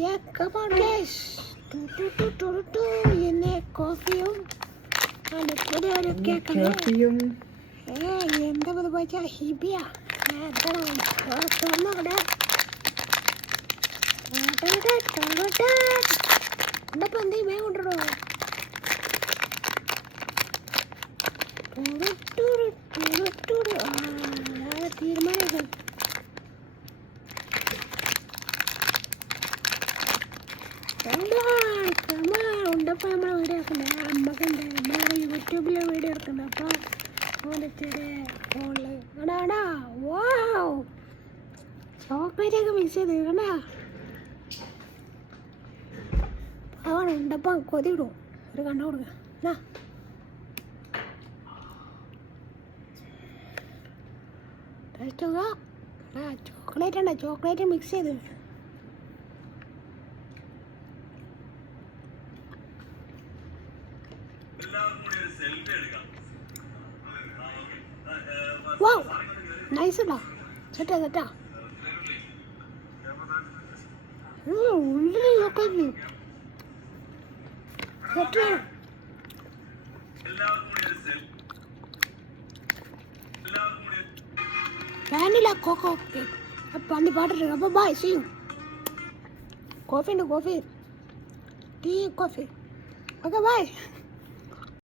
Yeah, come on guys. എന്നെ കോഫിയും പുതിയൊരു കേക്കും എന്താ പോയിച്ചാ ഹിബിയ തുറന്നവിടെ എന്നപ്പോ എന്തേ മേ കൊണ്ടിടോ തീരുമാനം ഉണ്ടപ്പോൾ നമ്മൾ വീഡിയോ എടുക്കുന്നത് അമ്മക്കുണ്ട് നമ്മൾ യൂട്യൂബിൽ വീഡിയോ എടുക്കുന്നത് അപ്പോൾ ഫോണിൽ ചെറിയ ഫോണിൽ എടാ വാവ് ചോക്ലേറ്റൊക്കെ മിക്സ് ചെയ്ത് കണ്ടാ അവണ് ഉണ്ടപ്പം കൊതിയിടും ഒരു കണ്ണു കൊടുക്കുക എന്നാ ടേസ്റ്റ് നോക്കുക ചോക്ലേറ്റ് ഉണ്ടോ ചോക്ലേറ്റ് മിക്സ് ചെയ്ത് വൗ നൈസ് ഇടാ സെറ്റാ ഉള്ളിൽ ചോക്ലേറ്റ് സെറ്റ് വാനില കോക്കോ അപ്പം അന്ന് പാട്ടിട്ട് അപ്പോൾ ബൈ സീ യു കോഫി ഉണ്ട് coffee tea coffee okay by